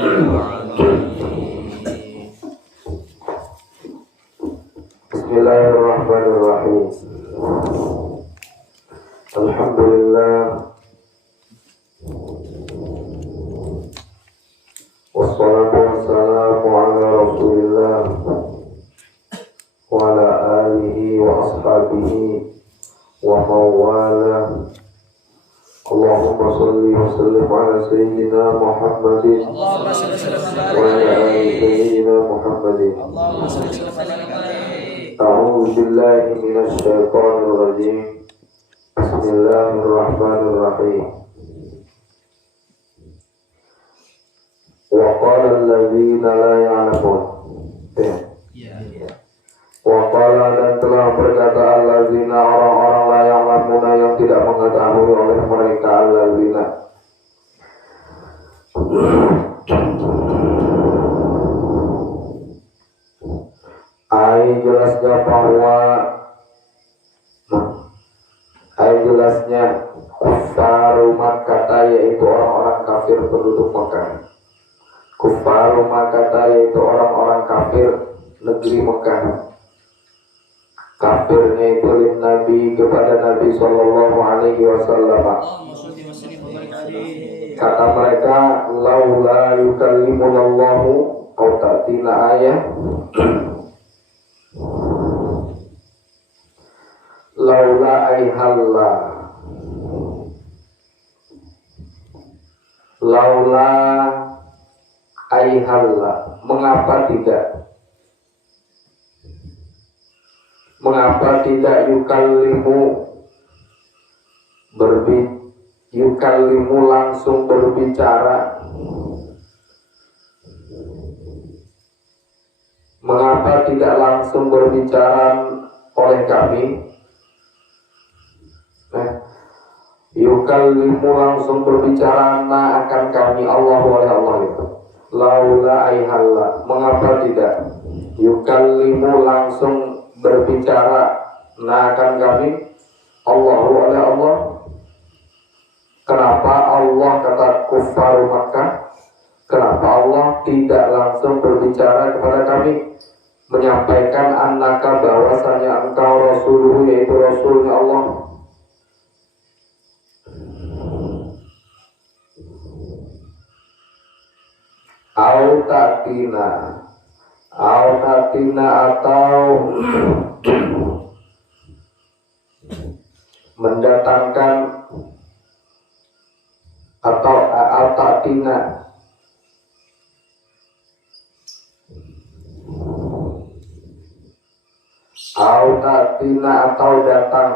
Bismillahirrahmanirrahim. Alhamdulillah. Wassalatu wassalamu ala Rasulillah wa ala alihi wa ashabihi wa mawala. Allahumma salli wa sallim ala sayyidina Muhammadin wa ala ali sayyidina Muhammadin. A'udzu billahi minasy syaithanir rajim. Bismillahirrahmanirrahim. Wa qala alladzina la ya'lamun. Wa qala, dan telah berkata alladzina, orang-orang la ya'lamuna yang tidak mengetahui oleh mereka, alladzina jelasnya kufaru Makkah, yaitu orang-orang kafir penduduk Mekah. Kufaru Makkah, yaitu orang-orang kafir negeri Mekah. Kafirnya itu lin Nabi, kepada Nabi sallallahu alaihi wasallam. Kata mereka, laula yukallimunallahu au ta'tina ayah. Laula aihalla, laula aihalla, mengapa tidak yukallimu langsung berbicara, mengapa tidak langsung berbicara oleh kami. Yukallimu langsung berbicara akan kami, Allah oleh Allah itu. Laula aihalla, mengapa tidak yukallimu langsung berbicara akan kami, Allah oleh Allah. Kenapa Allah kata kufaru Makkah? Kenapa Allah tidak langsung berbicara kepada kami, menyampaikan annaka, bahwasanya engkau rasuluhu, yaitu rasulnya Allah. Autatina atau mendatangkan, atau autatina atau datang.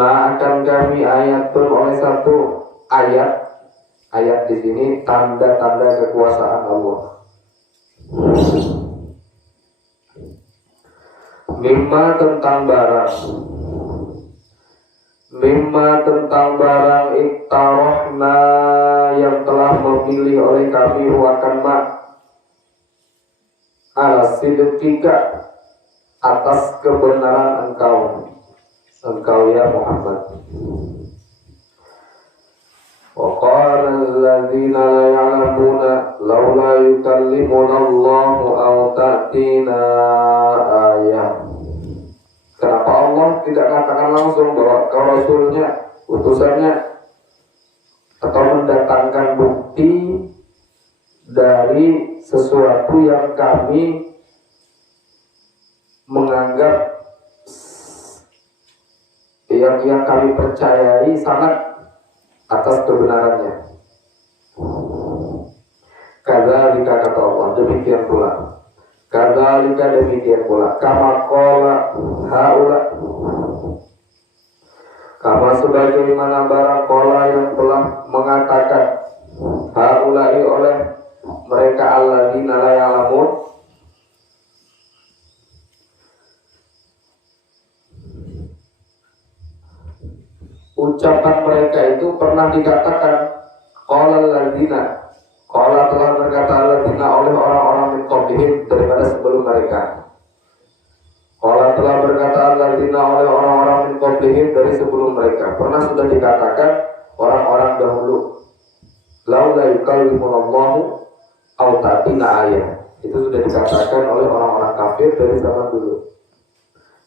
Akan kami ayatun, oleh satu ayat di sini tanda-tanda kekuasaan Allah. Mimma tentang barang iktarohna, yang telah memilih oleh kami, akan ala sidqika, atas kebenaran engkau ya Muhammad. Wa qala alladzina la ya'lamuna laula yukallimuna Allahu aw ta'tina ayah. Kenapa Allah tidak katakan langsung bahwa kau rasulnya, utusannya, atau mendatangkan bukti dari sesuatu yang kami menganggap, yang kami percayai sangat atas kebenarannya. Kadzalika, kata Allah, demikian pula. Kadzalika, demikian pula. Kama qala haula, kama sebagaimana barang qala yang telah mengatakan, haulai, oleh mereka, alladzina la ya'lamun, ucapan mereka itu pernah dikatakan, qala alladzina, qala telah berkata alladzina oleh orang-orang min qablihim, daripada sebelum mereka. Qala telah berkata alladzina oleh orang-orang min qablihim dari sebelum mereka. Pernah sudah dikatakan orang-orang dahulu, laula yukallimunallahu aw ta'tina ayat. Itu sudah dikatakan oleh orang-orang kafir dari zaman dulu.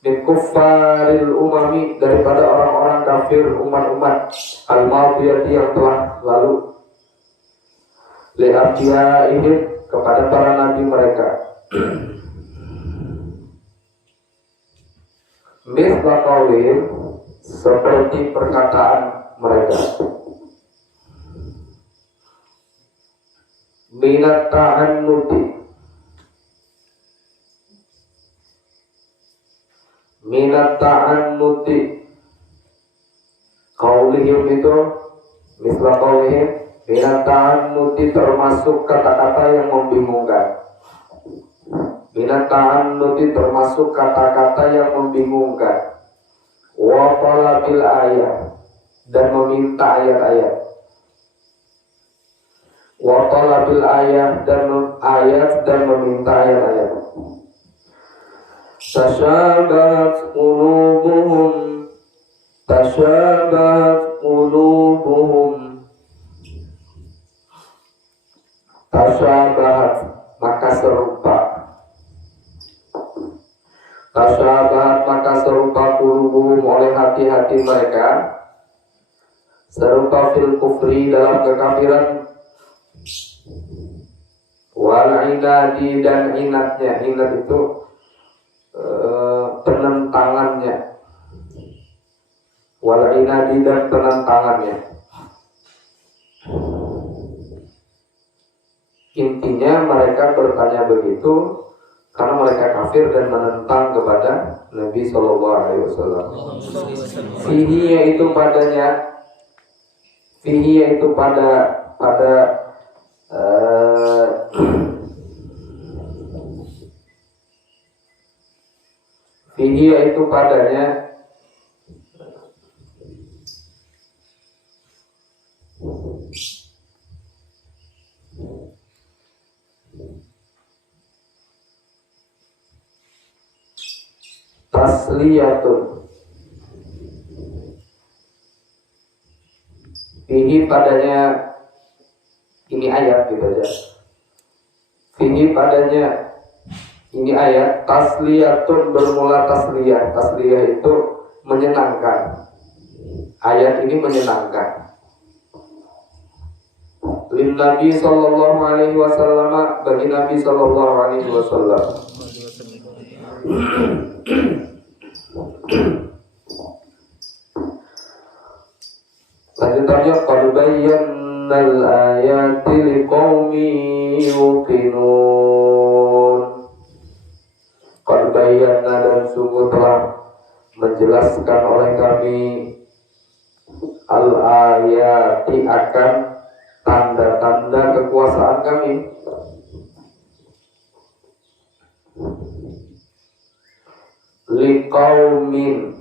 Min kuffaril umami, daripada orang-orang kafir umat-umat al-madiyati yang telah lalu. Li abdiyaihim, kepada para nabi mereka. Mithla qaulihim, seperti perkataan mereka. Minat ta'annuti, minat ta'annuti, qaulihim itu mithla qaulihim, minat ta'annuti termasuk kata-kata yang membingungkan. Minat ta'annuti termasuk kata-kata yang membingungkan. Wa talabil ayat, dan meminta ayat-ayat. Wa talabil ayat, dan meminta ayat-ayat. Tasyabahat qulubuhum, tasyabahat qulubuhum. Tasyabahat, maka serupa. Tasyabahat, maka serupa qulubuhum, oleh hati-hati mereka. Serupa fil kufri, dalam kekafiran. Wal inadi, dan inatnya. Inat itu penentangannya. Wal inadi, dan penentangannya. Intinya mereka bertanya begitu karena mereka kafir dan menentang kepada Nabi Shallallahu Alaihi Wasallam. Fihi, yaitu padanya, fihi yaitu pada fihi yaitu padanya tasliyatun, fihi padanya, ini ayat gitu aja. Fihi padanya, ini ayat, tasliyatun, bermula tasliyah. Tasliyah itu menyenangkan. Ayat ini menyenangkan. Lin Nabi Sallallahu Alaihi Wasallam, bagi Nabi Sallallahu Alaihi Wasallam. Lanjutannya, qad bayyannal ayati liqaumin yuqinun. Qad bayyana, dan sungguh telah menjelaskan oleh kami al ayati, akan tanda-tanda kekuasaan kami. Liqaumin,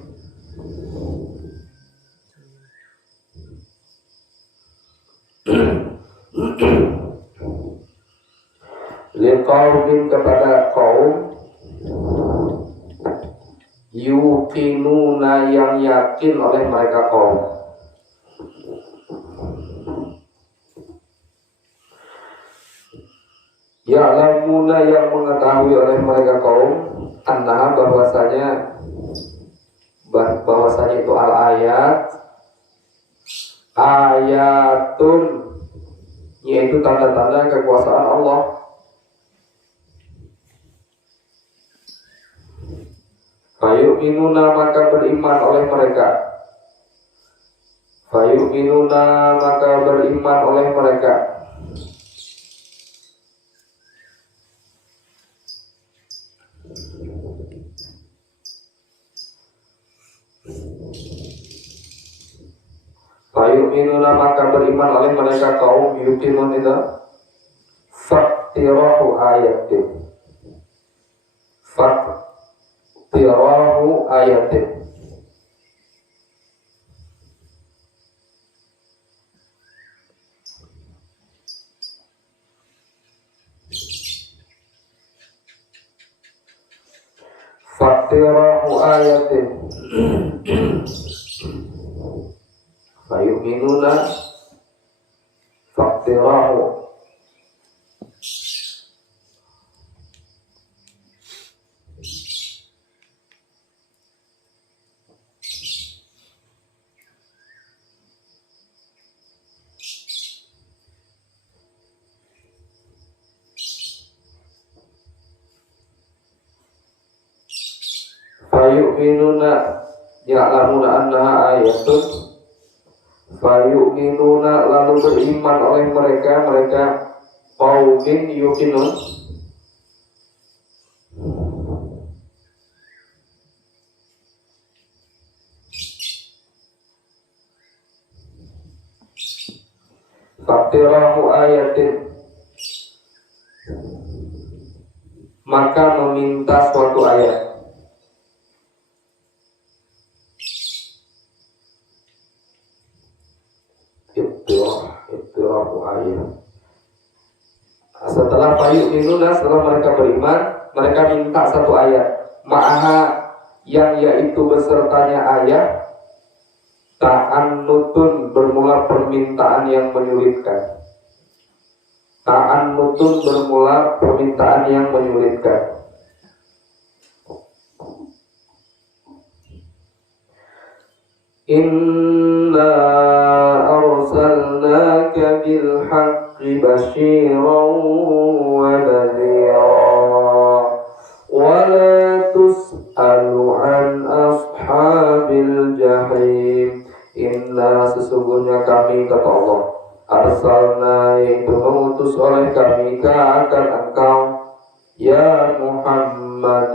liqaumin, kepada kaum, yuqinuna, yang yakin oleh mereka kaum. Ya'lamuna, yang mengetahui oleh mereka kaum, annaha, bahwasanya itu al ayat, ayatun, yaitu tanda-tanda kekuasaan Allah. Fayu'minuna, maka beriman oleh mereka. Fayu'minuna, maka beriman oleh mereka. Fayu'minuna, maka beriman oleh mereka kaum yuqinun itu faktirahu ayatin. Faktirahu ayatin. faktirahu ayatin fayu'minuna faktirahu fayu'minuna ya'lamuna annaha ayatun fayu'minuna lalu beriman oleh mereka qaumin yuqinun faktirahu ayatin maka meminta suatu ayat iktirahu ayat. Setelah fayu'minuna, setelah mereka beriman, mereka minta satu ayat ma'aha yang yaitu besertanya ayat ta'annutun bermula permintaan yang menyulitkan. Ta'annutun bermula permintaan yang menyulitkan. Inna arsalnaka bil haqqi basyiran wa nadhira wa la tus'alu an ashabil jahim. Inna sesungguhnya kami kata Allah arsalna yaitu mengutus oleh kami akan engkau ya Muhammad.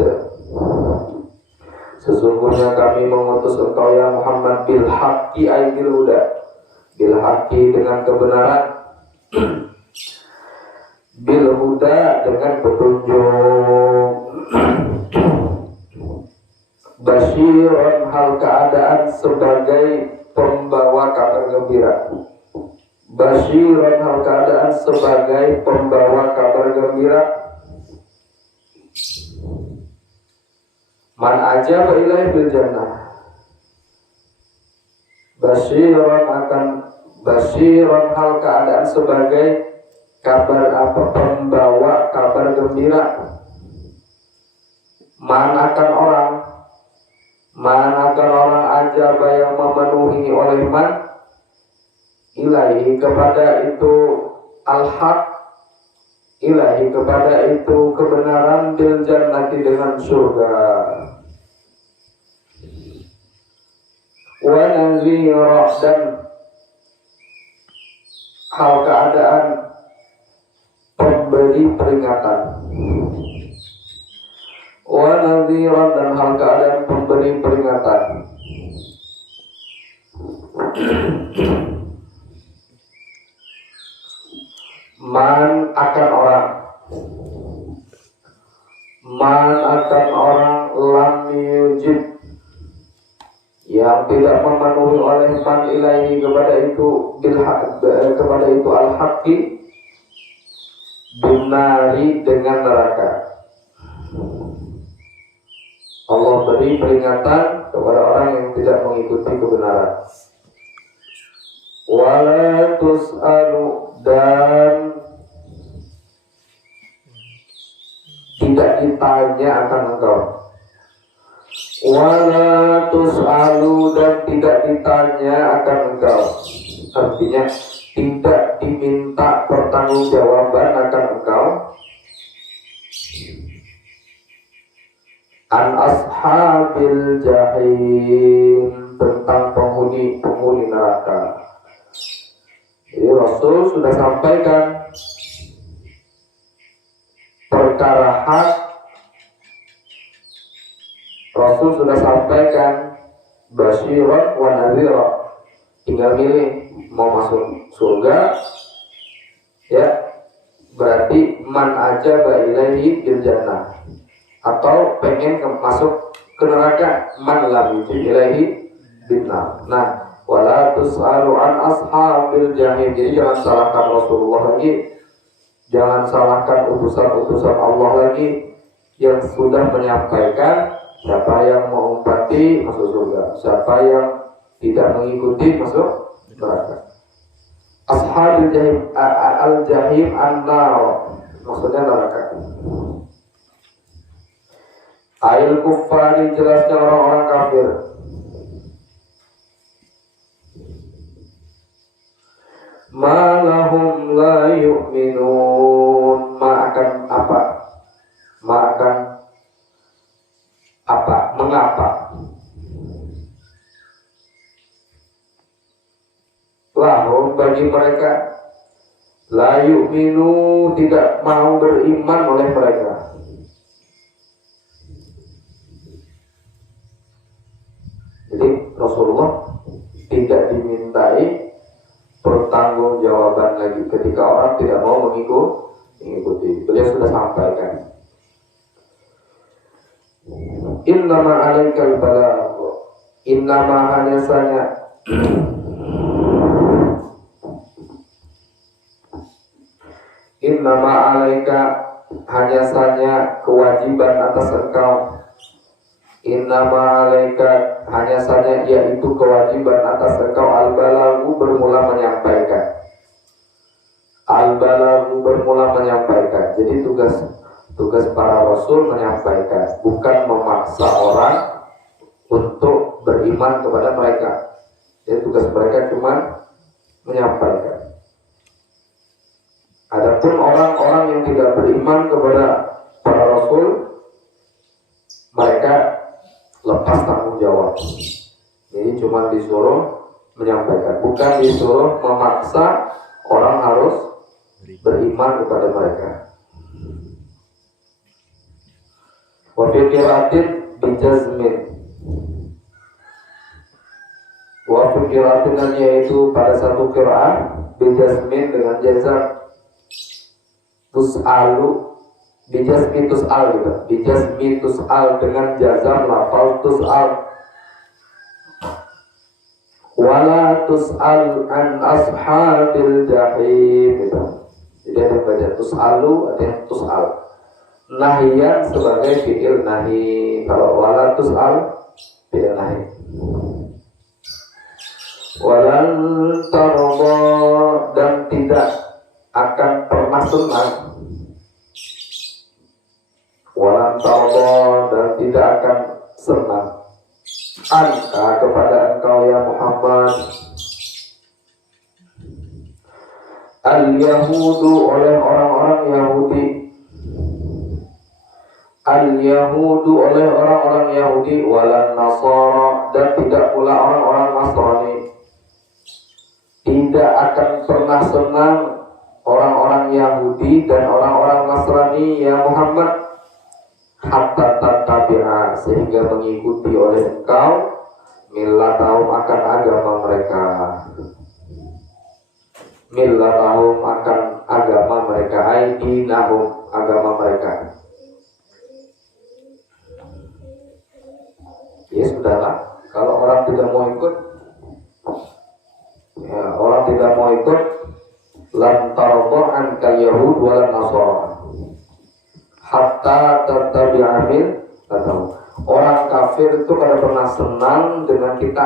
Sesungguhnya kami mengutus engkau ya Muhammad bil haqqi ay bil huda. Bil haqqi dengan kebenaran. Bil huda dengan petunjuk. Basyiran hal keadaan sebagai pembawa kabar gembira. Basyiran hal keadaan sebagai pembawa kabar gembira. Man ajaba ilaihi bil jannah. Basyiran hal keadaan sebagai kabar apa pembawa kabar gembira. Man akan orang ajaba yang memenuhi oleh man ilaihi kepada itu al-haq ilahi kepada itu kebenaran bil jannati dengan surga wa nazira dan hal keadaan pemberi peringatan wa nazira dan hal keadaan pemberi peringatan. Man akan orang lam yujib yang tidak memenuhi oleh man ilaihi kepada itu al-haqqi binari dengan neraka. Allah beri peringatan kepada orang yang tidak mengikuti kebenaran. Wala tus'alu dan tidak ditanya akan engkau. Wala tus'alu dan tidak ditanya akan engkau. Artinya tidak diminta pertanggungjawaban akan engkau. An ashabil jahim tentang penghuni neraka. Jadi Rasul sudah sampaikan perkara hak. Rasul sudah sampaikan basyiran wa nadhira. Tinggal milih mau masuk surga ya berarti man ajaba ilaihi bil jannah, atau pengen masuk ke neraka man lam yujib ilaihi bin nar. Nah, wala tus'alu an ashabil jahim. Jadi jangan salahkan Rasulullah lagi, jangan salahkan utusan-utusan Allah lagi yang sudah menyampaikan Siapa yang mengumpati masuk surga, siapa yang tidak mengikuti masuk neraka. Ashabul jahim al-jahim an-nar, maksudnya neraka. Ail kuffari, jelasnya orang-orang kafir. Ma lahum la yu'minun, ma akan apa? Ma akan apa? Mengapa? Lahum, bagi mereka, la yu'minu, tidak mau beriman oleh mereka. Jadi Rasulullah tidak dimintai pertanggungjawaban lagi ketika orang tidak mau mengikuti. Beliau sudah sampaikan. Innama alaikal balagh, innama hanya saja innama alaika, hanya saja kewajiban atas engkau. Innama alaika, hanya saja yaitu kewajiban atas engkau, al-balaghu, bermula menyampaikan. Al-balaghu, bermula menyampaikan. Jadi tugas para rasul menyampaikan, bukan memaksa orang untuk beriman kepada mereka. Jadi tugas mereka cuma menyampaikan. Adapun orang-orang yang tidak beriman kepada para rasul, mereka lepas tanggung jawab. Jadi cuma disuruh menyampaikan, bukan disuruh memaksa orang harus beriman kepada mereka. Wa fi qira'atin bijazmin, wa fi qira'atin, yaitu pada satu qira'ah bijazmin, dengan jazam. Tus'alu, bijazmi tus'al gitu. Bijazmi tus'al, dengan jazam lafal tus'al. Wala tus'al an ashabil jahim gitu. Jadi ada baca tus'alu, ada yang tus'al. Nahiyan sebagai fi'il nahi. Kalau wala tus'al, fi'il nahi. Walan tarda, dan tidak akan pernah senang. Walan tarda, dan tidak akan senang. Anta, kepada engkau ya Muhammad, al-yahudu, oleh orang-orang Yahudi. Al-yahudu, oleh orang-orang Yahudi. Walan nasara, dan tidak pula orang-orang Nasrani. Tidak akan pernah senang orang-orang Yahudi dan orang-orang Nasrani ya Muhammad, hatta tattabi'a, sehingga mengikuti oleh engkau, millatahum, akan agama mereka. Millatahum, akan agama mereka, aidinahum, agama mereka. Ya sudahlah, kalau orang tidak mau ikut, ya, orang tidak mau ikut, lan tarda ankal yahud walan nasara hatta tattabi'a millatahum. Orang kafir itu kada pernah senang dengan kita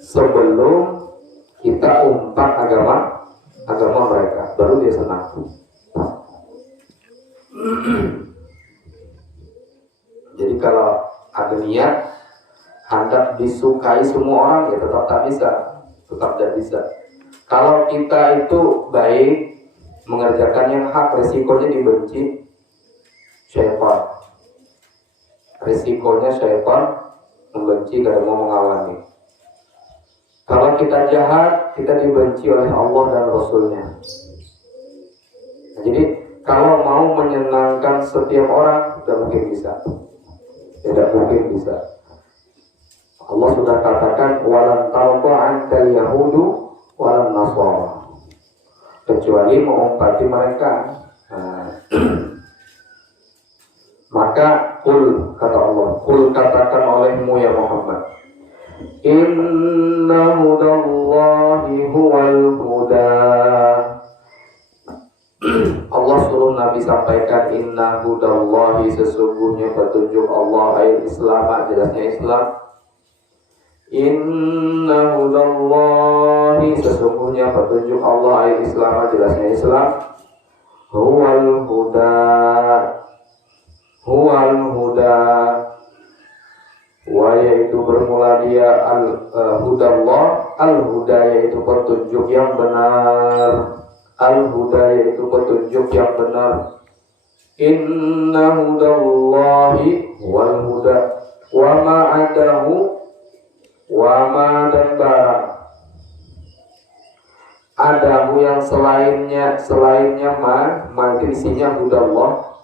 sebelum kita umpat agama mereka, baru dia senang. Jadi kalau ada niat hendak disukai semua orang, ya tetap tidak bisa. Kalau kita itu baik, mengerjakan yang hak, resikonya dibenci syaitan. Resikonya syaitan membenci, tidak mau mengawani. Kalau kita jahat, kita dibenci oleh Allah dan Rasulnya. Nah, jadi kalau mau menyenangkan setiap orang, tidak mungkin bisa. Tidak mungkin bisa. Allah sudah katakan, walan tarda ankal yahudu walan nasara, kecuali mengumpati mereka. Nah, maka kul, kata Allah, kul, katakan olehmu ya Muhammad, inna hudallahi huwal huda. Allah suruh Nabi sampaikan inna hudallahi, sesungguhnya petunjuk Allah al-Islam, jelasnya Islam. Inna hudallahi, sesungguhnya petunjuk Allah al-Islam, jelasnya Islam. Huwal huda, wa yaitu bermula dia al-hudallah, al-huda yaitu petunjuk yang benar, al-huda yaitu petunjuk yang benar. Inna hudallahi wal huda, wa ma adahu, wa ma dan barang adahu yang selainnya ma itu isinya hudallah,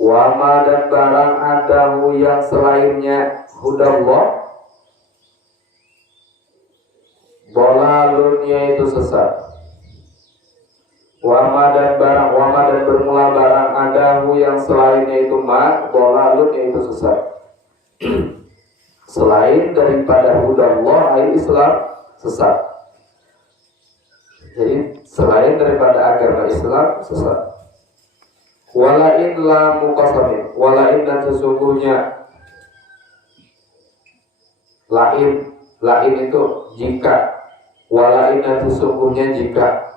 wa ma dan barang adahu yang selainnya hudallah, bolalun yaitu sesat. Wama dan bermula barang adahu yang selainnya itu ma, bolalun yaitu sesat. Selain daripada hudallah al-Islam, sesat. Jadi selain daripada agama Islam, sesat. Walain la muqasamin, walain dan sesungguhnya, lain itu jika, walain dan sesungguhnya jika,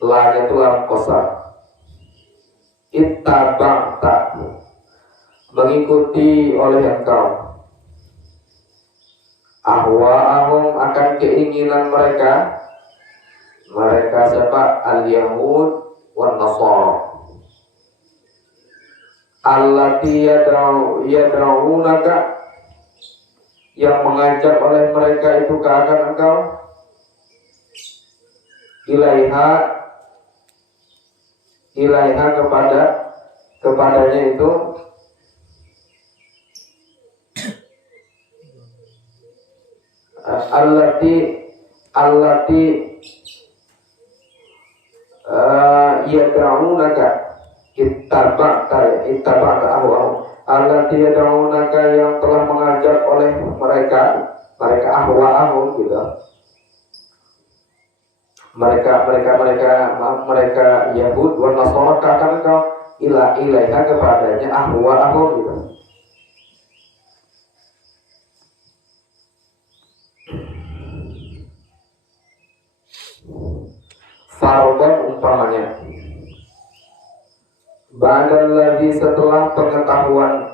la itu lam qasam, ittaba'ta mengikuti oleh engkau, ahwa'ahum akan keinginan mereka siapa? Al-Yahud wan Nasara, allati yad'unaka, yang mengajak oleh mereka itu ke akan engkau, ilaiha kepadanya itu, allati yad'unaka, ittaba'ta ahwa'ahum, allati yad'unaka yang telah mengajak oleh mereka ahwa'ahum gitu. Mereka Yahud wan Nasara akan engkau ilaiha kepadanya ahwa'ahum gitu. Fardhan umpamanya, ba'dal ladzi setelah pengetahuan,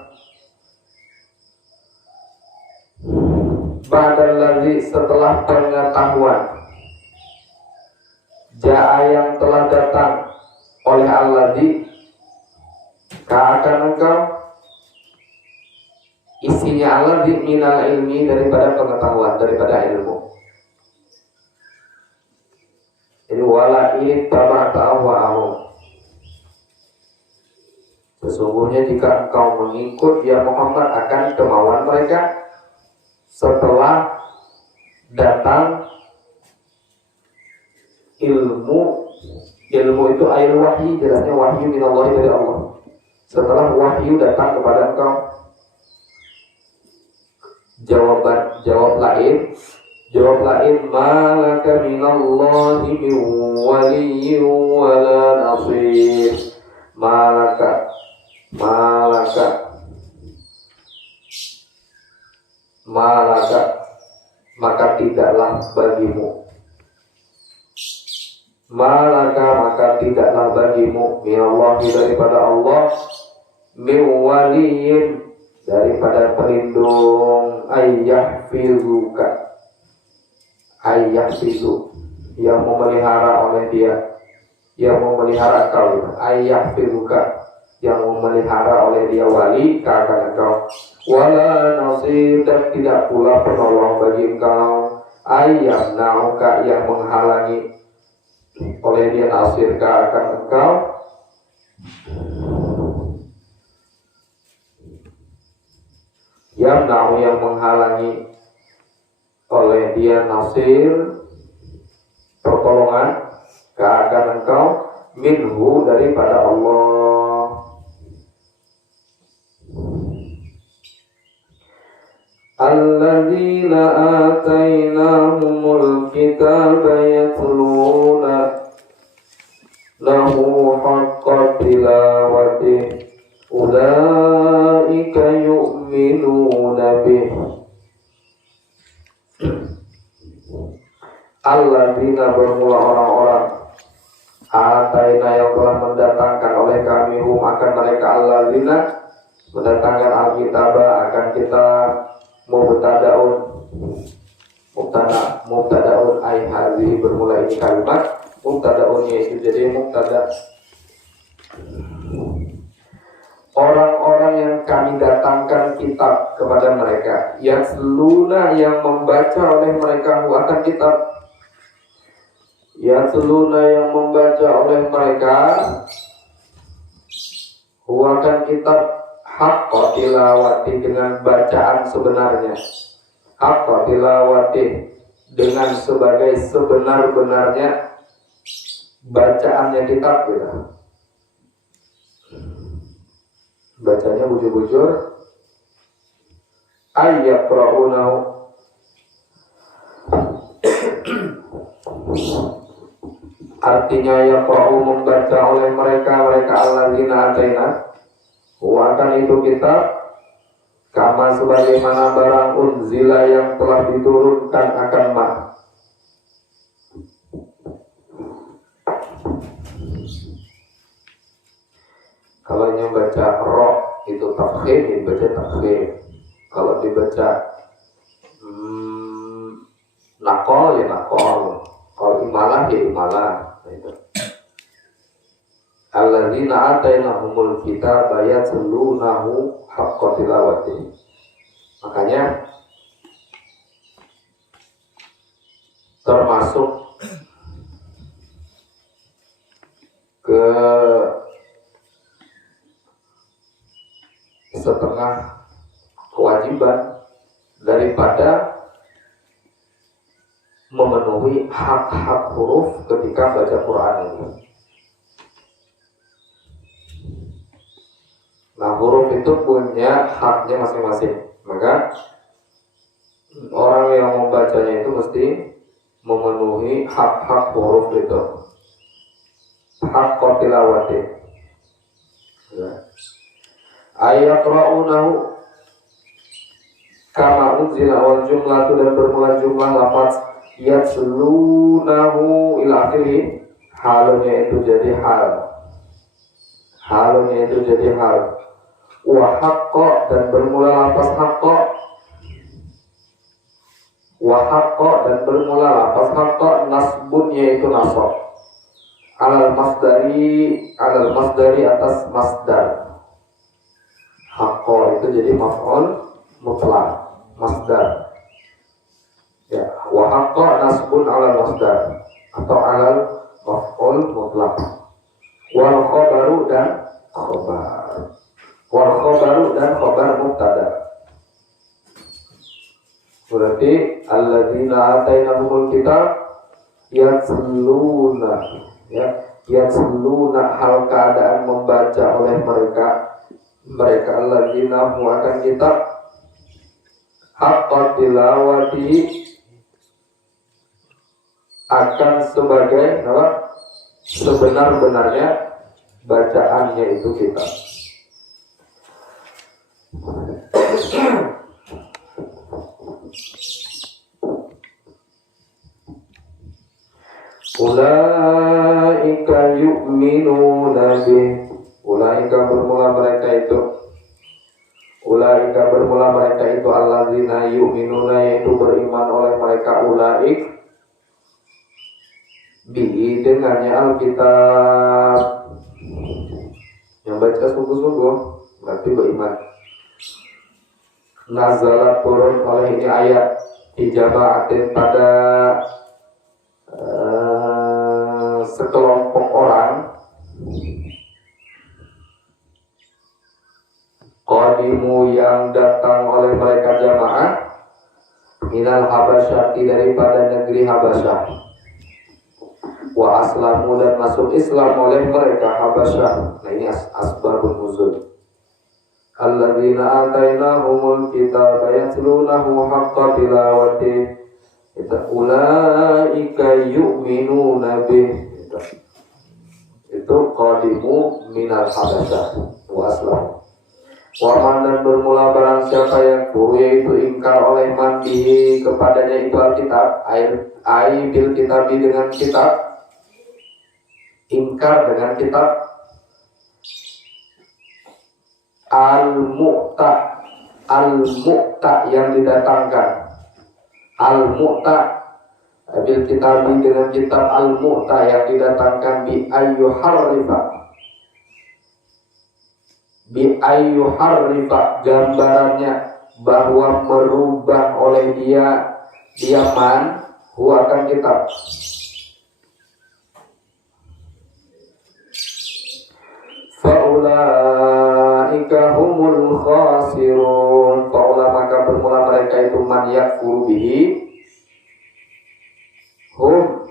ja'a yang telah datang oleh alladzi ka'akan engkau, isinya alladzi minal ilmi daripada pengetahuan, daripada ilmu. Jadi walain taba'ta ahwa'ahum, sesungguhnya jika engkau mengikut ya Muhammad akan kemauan mereka setelah datang ilmu itu air wahyu, jelasnya wahyu minallahi dari Allah. Setelah wahyu datang kepada engkau, jawab lain malaka minallahi min waliyyin wala nasir, malaka maka tidaklah bagimu, maka tidaklah bagimu minallahi daripada Allah, min waliyyin daripada pelindung, ayyahfizuka yang memelihara oleh dia, yang memelihara kau, ayyahfizuka yang memelihara oleh dia wali keakan engkau, wala nasir dan tidak pula penolong bagi engkau, ayyamna'uka yang menghalangi oleh dia nasir keakan engkau, yamna'u yang menghalangi oleh dia nasir pertolongan keakan engkau, minhu daripada Allah. Alladzina atainahumul kitaba yatluna alladzina bermula orang-orang ataina yang telah mendatangkan oleh kami hum akan mereka alladzina mendatangkan alkitabah akan kita mubtadaun ay hadhihi bermula ini kalimat mubtadaun yaitu jadi mubtada orang-orang yang kami datangkan kitab kepada mereka yatluna yang membaca oleh mereka akan kitab yatluna yang membaca oleh mereka akan kitab haqqa tilawati dengan bacaan sebenarnya haqqa tilawati dengan sebagai sebenar-benarnya bacaannya kitab gitu. Bacanya bujur-bujur ayyaqra'unahu artinya yaqra'u membaca oleh mereka alladzina ataina akan itu kitab kama sebagaimana barang unzila yang telah diturunkan akan ma kalau yang baca ro itu tafkhim dibaca tafkhim kalau dibaca nakol ya nakol kalau imalah ya imalah itu alladzina atainahumul kitaba yatlunahu haqqa tilawati makanya termasuk ke setengah kewajiban daripada memenuhi hak-hak huruf ketika baca Quran ini. Nah, huruf itu punya haknya masing-masing. Maka orang yang membacanya itu mesti memenuhi hak-hak huruf itu. Hak tilawati. Ya. Ayaqra'unahu kama unzila wal jumlah dan bermula jumlah lafaz yatlunahu ila akhirih halnya itu jadi hal wa haqqa dan bermula lafaz haqqa dan bermula lafaz haqqa nasbun yaitu nasab alal masdari atas masdar haqqa itu jadi maf'ul mutlaq masdar ya wa haqqa nasbun alal masdar atau alal maf'ul mutlaq wal khabaru dan khabar mubtada berarti alladzina atainahumul kitab yatluna hal keadaan membaca oleh mereka alladzina akan kitab haqqa tilawati akan sebagai sebenar-benarnya bacaannya itu kitab. Ulaika yu'minuna bih. Ulaika bermula mereka itu alladzina yu'minuna yaitu beriman oleh mereka ulaik bihi dengannya Alkitab. Yang baca sungguh-sungguh berarti beriman. Nazalat turun oleh ini ayat dijama'atin pada sekelompok orang qadimu yang datang oleh mereka jamaah minal habasyati daripada negeri Habasyah wa aslamu dan masuk Islam oleh mereka Habasyah. Nah ini asbabun nuzul. Alladzina atainahumul kitaba yatlunahu haqqa tilawati ulaika yu'minuna bih. Itu qadimu minal Habasyah wa aslamu. Waman dan bermula barang siapa yang kuru yaitu ingkar oleh mandi kepadanya itu Alkitab, bil kitabi dengan kitab, ingkar dengan kitab, al-mu'ta yang didatangkan, al-mu'ta bil kitabi dengan kitab al-mu'ta yang didatangkan bi ayyuharrifa gambarannya bahwa merubah oleh dia man huwa akan kitab. Faulaika humul khasirun. Faula maka bermula mereka itu man yakfuru bihi hum.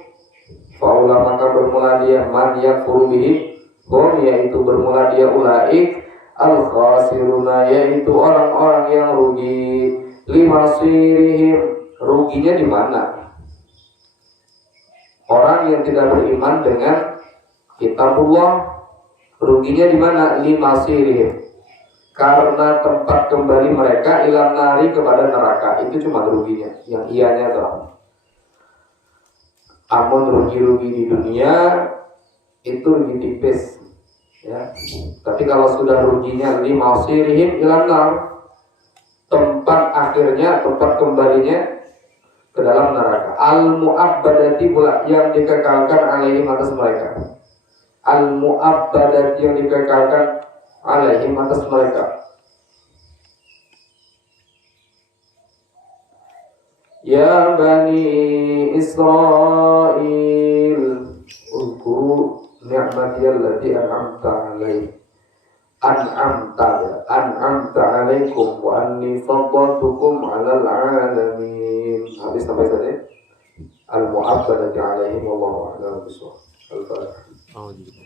Faula maka bermula dia man yakfuru bihi hum, yaitu bermula dia ulaik al-khasiruna, yaitu orang-orang yang rugi. Limasirihim, ruginya di mana? Orang yang tidak beriman dengan kitabullah, ruginya di mana? Limasirihim, karena tempat kembali mereka ilan nari kepada neraka. Itu cuma ruginya, yang ianya tuh. Amun rugi-rugi di dunia itu rugi tipis. Ya. Tapi kalau sudah ruginya limasirihim ilan nar, tempat akhirnya, tempat kembalinya ke dalam neraka. Al-mu'abbadati pula yang dikekalkan alaihim atas mereka. Al-mu'abbadati yang dikekalkan alaihim atas mereka. Ya Bani Israel, uzkuru ni'mati allati an'amta alaikum wa anni faddaltukum 'alal 'alamin. Habis sampai tadi al-mu'abbadati alaihim wallahu a'lam bishawab. Al-Fatihah.